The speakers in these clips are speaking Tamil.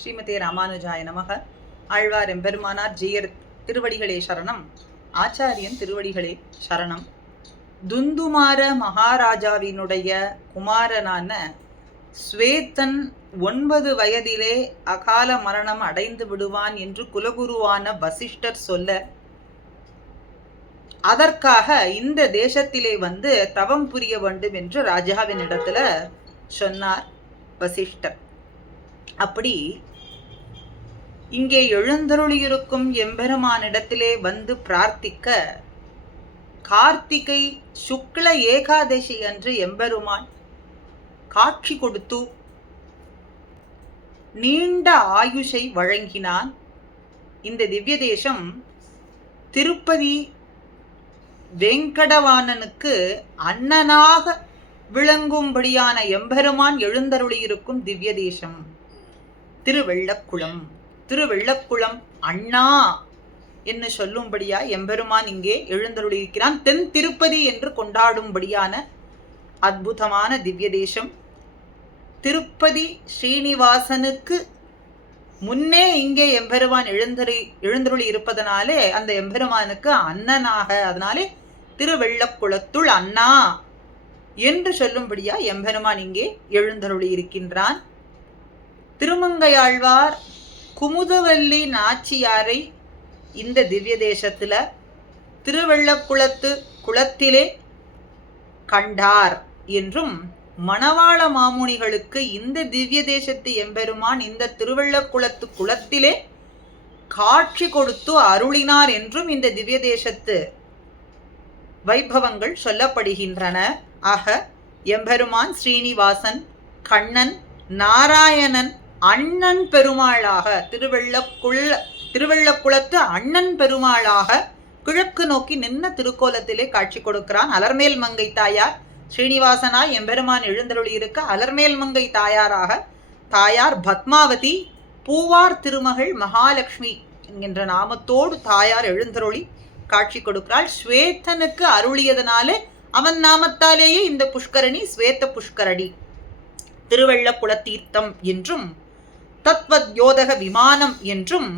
ஸ்ரீமதே ராமானுஜாய நமக. ஆழ்வார் எம்பெருமானார் ஜீயர் திருவடிகளே சரணம். ஆச்சாரியன் திருவடிகளே சரணம். துந்துமார மகாராஜாவினுடைய குமாரனான ஸ்வேத்தன் 9 வயதிலே அகால மரணம் அடைந்து விடுவான் என்று குலகுருவான வசிஷ்டர் சொல்ல, அதற்காக இந்த தேசத்திலே வந்து தவம் புரிய வேண்டும் என்று ராஜாவினிடத்துல சொன்னார் வசிஷ்டர். அப்படி இங்கே எழுந்தருளியிருக்கும் எம்பெருமானிடத்திலே வந்து பிரார்த்திக்க, கார்த்திகை சுக்ல ஏகாதசி அன்று எம்பெருமான் காட்சி கொடுத்து நீண்ட ஆயுஷை வழங்கினான். இந்த திவ்ய தேசம் திருப்பதி வெங்கடவாணனுக்கு அண்ணனாக விளங்கும்படியான எம்பெருமான் எழுந்தருளியிருக்கும் திவ்ய தேசம் திருவெள்ளக்குளம். திருவெள்ளக்குளம் அண்ணா என்று சொல்லும்படியா எம்பெருமான் இங்கே எழுந்தருளியிருக்கிறான். தென் திருப்பதி என்று கொண்டாடும்படியான அற்புதமான திவ்ய தேசம். திருப்பதி ஸ்ரீனிவாசனுக்கு முன்னே இங்கே எம்பெருமான் எழுந்தருளி இருப்பதனாலே அந்த எம்பெருமானுக்கு அண்ணனாக, அதனாலே திருவெள்ளக்குளத்துள் அண்ணா என்று சொல்லும்படியா எம்பெருமான் இங்கே எழுந்தருளி இருக்கின்றான். திருமங்கையாழ்வார் குமுதவல்லி நாச்சியாரை இந்த திவ்ய தேசத்துல திருவெள்ளக்குளத்து குளத்திலே கண்டார் என்றும், மணவாள மாமுனிகளுக்கு இந்த திவ்ய தேசத்து எம்பெருமான் இந்த திருவெள்ளக்குளத்து குளத்திலே காட்சி கொடுத்து அருளினார் என்றும் இந்த திவ்ய தேசத்து வைபவங்கள் சொல்லப்படுகின்றன. ஆக எம்பெருமான் ஸ்ரீனிவாசன், கண்ணன், நாராயணன், அண்ணன் பெருமாளாக திருவெள்ளக்குளத்து அண்ணன் பெருமாளாக கிழக்கு நோக்கி நின்ன திருக்கோலத்திலே காட்சி கொடுக்கிறான். அலர்மேல் மங்கை தாயார் ஸ்ரீனிவாசனாய் எம்பெருமான் எழுந்தருளி இருக்க, அலர்மேல் மங்கை தாயாராக தாயார் பத்மாவதி, பூவார் திருமகள் மகாலட்சுமி என்கின்ற நாமத்தோடு தாயார் எழுந்தருளி காட்சி கொடுக்கிறாள். ஸ்வேத்தனுக்கு அருளியதனாலே அவன் நாமத்தாலேயே இந்த புஷ்கரணி ஸ்வேத்த புஷ்கரணி, திருவெள்ளக்குள தீர்த்தம் என்றும், தத்வத் யோதக விமானம் என்றும்,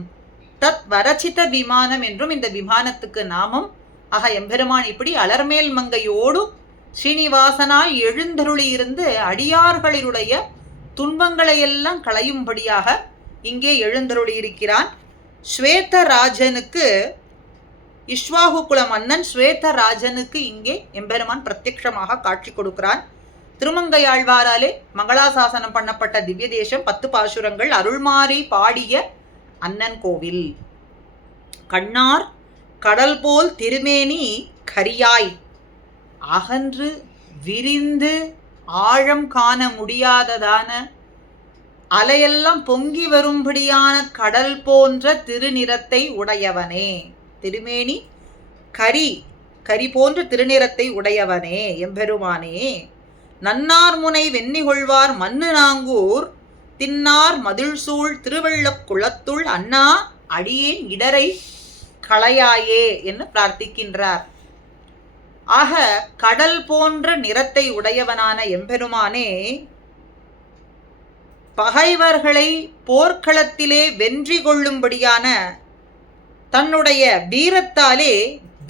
தத் வரச்சித விமானம் என்றும் இந்த விமானத்துக்கு நாமம். ஆக எம்பெருமான் இப்படி அலர்மேல் மங்கையோடு ஸ்ரீனிவாசனாய் எழுந்தருளி இருந்து அடியார்களினுடைய துன்பங்களையெல்லாம் களையும்படியாக இங்கே எழுந்தருளி இருக்கிறான். ஸ்வேதராஜனுக்கு, இஷ்வாகு குல மன்னன் ஸ்வேதராஜனுக்கு இங்கே எம்பெருமான் பிரத்யட்சமாக காட்சி கொடுக்கிறான். திருமங்கையாழ்வாராலே மங்களாசாசனம் பண்ணப்பட்ட திவ்ய தேசம் 10 பாசுரங்கள் அருள்மாறி பாடிய அண்ணன் கோவில். கண்ணார் கடல் போல் திருமேனி கரியாய் அகன்று விரிந்து ஆழம் காண முடியாததான அலையெல்லாம் பொங்கி வரும்படியான கடல் போன்ற திருநிறத்தை உடையவனே, திருமேனி கரி கரி போன்ற திருநிறத்தை உடையவனே எம்பெருமானே, நன்னார் முனை வெண்ணி கொள்வார் மண்ணு நாங்கூர் தின்னார் மதில் சூழ் திருவெள்ளக்குளத்துள் அண்ணா அடியேன் இடரை களையாயே என்று பிரார்த்திக்கின்றார். ஆக கடல் போன்ற நிறத்தை உடையவனான எம்பெருமானே, பகைவர்களை போர்க்களத்திலே வெற்றி கொள்ளும்படியான தன்னுடைய வீரத்தாலே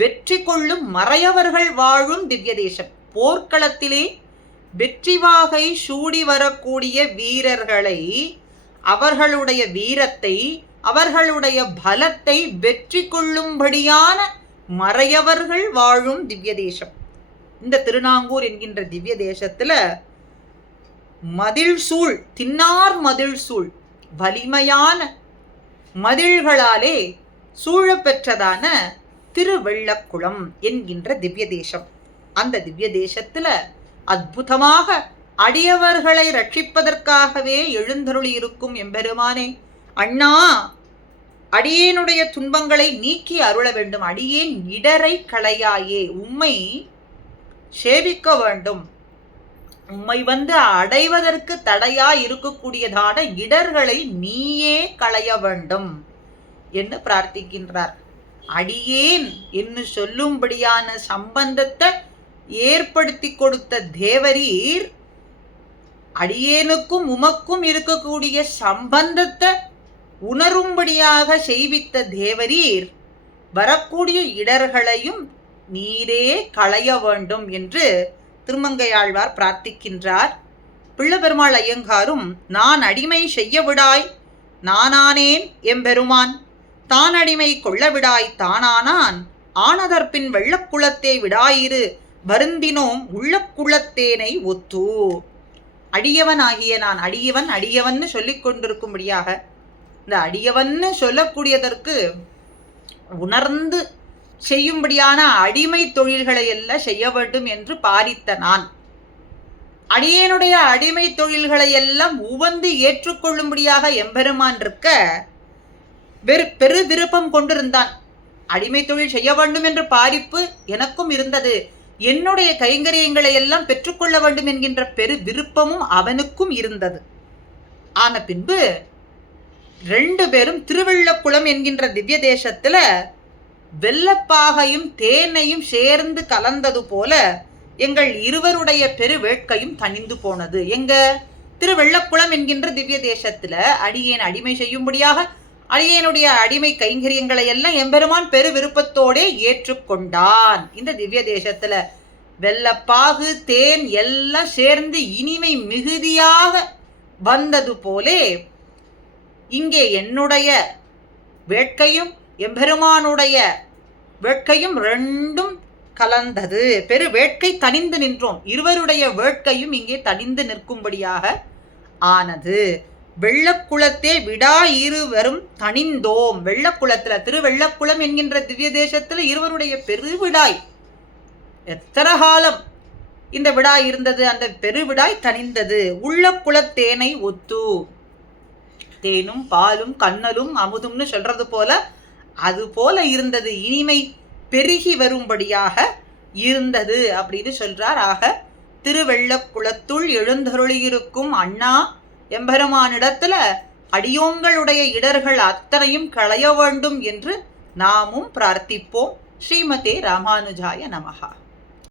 வெற்றி கொள்ளும் மறையவர்கள் வாழும் திவ்ய தேசம். போர்க்களத்திலே வெற்றிவாகை சூடி வரக்கூடிய வீரர்களை, அவர்களுடைய வீரத்தை, அவர்களுடைய பலத்தை வெற்றி கொள்ளும்படியான மறையவர்கள் வாழும் திவ்ய தேசம் இந்த திருநாங்கூர் என்கின்ற திவ்ய தேசத்துல மதில் சூழ், தின்னார் மதில் சூழ், வலிமையான மதில்களாலே சூழப்பெற்றதான திருவெள்ளக்குளம் என்கின்ற திவ்ய தேசம். அந்த திவ்ய தேசத்துல அற்புதமாக அடியவர்களை ரட்சிப்பதற்காகவே எழுந்தருளி இருக்கும் எம்பெருமானே, அண்ணா அடியேனுடைய துன்பங்களை நீக்கி அருள வேண்டும், அடியேன் இடரை களையாயே, உம்மை சேவிக்க வேண்டும், உம்மை வந்து அடைவதற்கு தடையா இருக்கக்கூடியதான இடர்களை நீயே களைய வேண்டும் என்று பிரார்த்திக்கின்றார். அடியேன் என்று சொல்லும்படியான சம்பந்தத்தை ஏற்படுத்தி கொடுத்த தேவரீர் அடியேனுக்கும் உமக்கும் இருக்கக்கூடிய சம்பந்தத்தை உணரும்படியாக செய்வித்த தேவரீர் வரக்கூடிய இடர்களையும் நீரே களைய வேண்டும் என்று திருமங்கையாழ்வார் பிரார்த்திக்கின்றார். பிள்ளபெருமாள் ஐயங்காரும் நான் அடிமை செய்ய விடாய் நானானேன் எம்பெருமான், தான் அடிமை கொள்ள விடாய் தானானான், ஆனதற்பின் வெள்ளக்குளத்தே விடாயிரு வருந்தினோம் உள்ளக்குளத்தேனை ஒத்து. அடியவன் ஆகிய நான், அடியவன் அடியவன்னு சொல்லிக் கொண்டிருக்கும்படியாக இந்த அடியவன்னு சொல்லக்கூடியதற்கு உணர்ந்து செய்யும்படியான அடிமை தொழில்களை எல்லாம் செய்ய வேண்டும் என்று பாரித்த நான், அடியேனுடைய அடிமை தொழில்களை எல்லாம் உவந்து ஏற்றுக்கொள்ளும்படியாக எம்பெருமான் இருக்க பெரு விருப்பம் கொண்டிருந்தான். அடிமை தொழில் செய்ய வேண்டும் என்ற பாரிப்பு எனக்கும் இருந்தது. என்னுடைய கைங்கரியங்களை எல்லாம் பெற்றுக்கொள்ள வேண்டும் என்கின்ற பெரு விருப்பமும் அவனுக்கும் இருந்தது. ஆன பின்பு 2 பேரும் திருவெள்ளக்குளம் என்கின்ற திவ்ய தேசத்துல வெள்ளப்பாகையும் தேனையும் சேர்ந்து கலந்தது போல எங்கள் இருவருடைய பெரு வேட்கையும் தணிந்து போனது. எங்க திருவெள்ளக்குளம் என்கின்ற திவ்ய தேசத்துல அடியேன் அடிமை செய்யும்படியாக அடியேனுடைய அடிமை கைங்கரியங்களை எல்லாம் எம்பெருமான் பெரு விருப்பத்தோடே ஏற்றுக்கொண்டான். இந்த திவ்ய தேசத்துல வெள்ளப்பாகு தேன் எல்லாம் சேர்ந்து இனிமை மிகுதியாக வந்தது போலே இங்கே என்னுடைய வேட்கையும் எம்பெருமானுடைய வேட்கையும் 2ம் கலந்தது. பெரு வேட்கை தணிந்து நின்றோம். இருவருடைய வேட்கையும் இங்கே தணிந்து நிற்கும்படியாக ஆனது. வெள்ளக்குளத்தே விடா இருவரும் தணிந்தோம். வெள்ளக்குளத்துல திருவெள்ளக்குளம் என்கின்ற திவ்ய தேசத்துல இருவருடைய பெருவிடாய் எத்தனை காலம் இந்த விடாய் இருந்தது, அந்த பெருவிடாய் தணிந்தது. உள்ள குளத்தேனை ஒத்து, தேனும் பாலும் கண்ணலும் அமுதும்னு சொல்றது போல அது போல இருந்தது, இனிமை பெருகி வரும்படியாக இருந்தது அப்படின்னு சொல்றார். ஆக திருவெள்ளக்குளத்துள் எழுந்தருளியிருக்கும் அண்ணா எம்பெருமானிடத்துல அடியோங்களுடைய இடர்கள் அத்தனையும் களைய வேண்டும் என்று நாமும் பிரார்த்திப்போம். ஸ்ரீமதே ராமானுஜாய நமஹா.